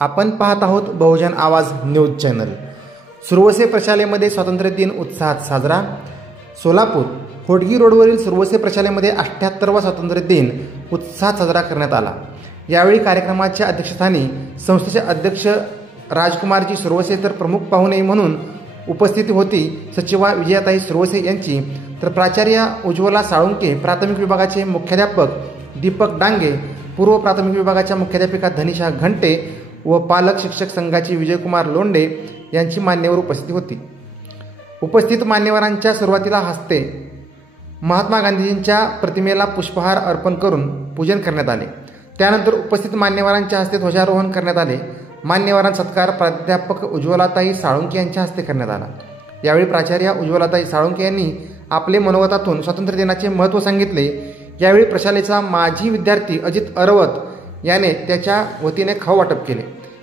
आपण पाहत आहोत बहुजन आवाज न्यूज चॅनल। सुरवसे प्रशालेमध्ये स्वातंत्र्य दिन उत्साहात साजरा। सोलापूर होडगी रोडवरील सुरवसे प्रशालेमध्ये 78वा स्वातंत्र्य दिन उत्साहात साजरा करण्यात आला। यावेळी कार्यक्रमाच्या अध्यक्षस्थानी संस्थेचे अध्यक्ष राजकुमारजी सुरवसे तर प्रमुख पाहुणे म्हणून उपस्थिती होती सचिवा विजयाताई सुरवसे यांची, तर प्राचार्य उज्ज्वला साळुंके, प्राथमिक विभागाचे मुख्याध्यापक दीपक डांगे, पूर्व प्राथमिक विभागाच्या मुख्याध्यापिका धनिषा घंटे व पालक शिक्षक संघाचे विजयकुमार लोंढे यांची मान्यवर उपस्थिती होती। उपस्थित मान्यवरांच्या सुरुवातीला हस्ते महात्मा गांधीजींच्या प्रतिमेला पुष्पहार अर्पण करून पूजन करण्यात आले। त्यानंतर उपस्थित मान्यवरांच्या हस्ते ध्वजारोहण करण्यात आले। मान्यवरांचा सत्कार प्राध्यापक उज्ज्वलाताई साळुंके यांच्या हस्ते करण्यात आला। यावेळी प्राचार्य उज्ज्वलाताई साळुंके यांनी आपले मनोगतातून स्वातंत्र्य दिनाचे महत्त्व सांगितले। यावेळी प्रशालेचा माजी विद्यार्थी अजित अरवत याने त्याच्या वतीने खाऊ वाटप केले।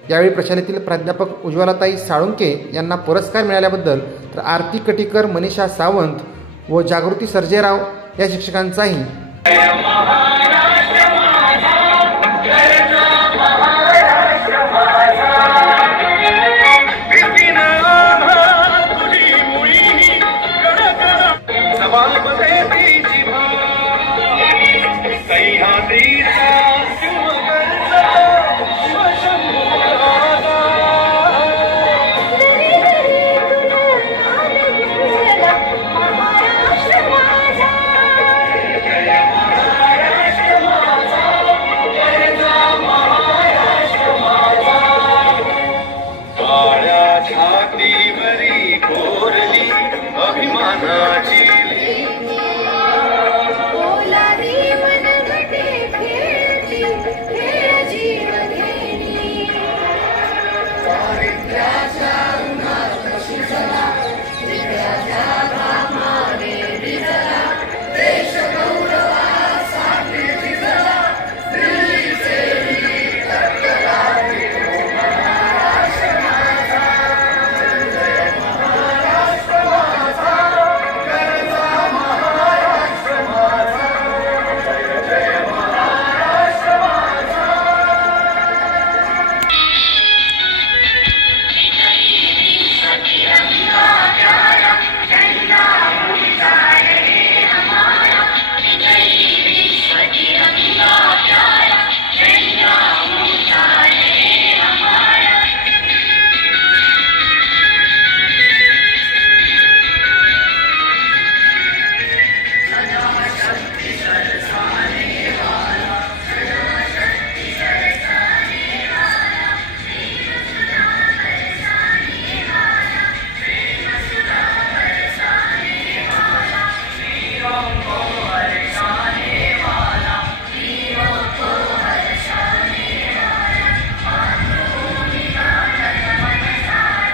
यावेळी प्रशालेतील प्राध्यापक उज्ज्वलाताई साळुंके यांना पुरस्कार मिळाल्याबद्दल तर आरती कटीकर, मनीषा सावंत व जागृती सर्जेराव या शिक्षकांचाही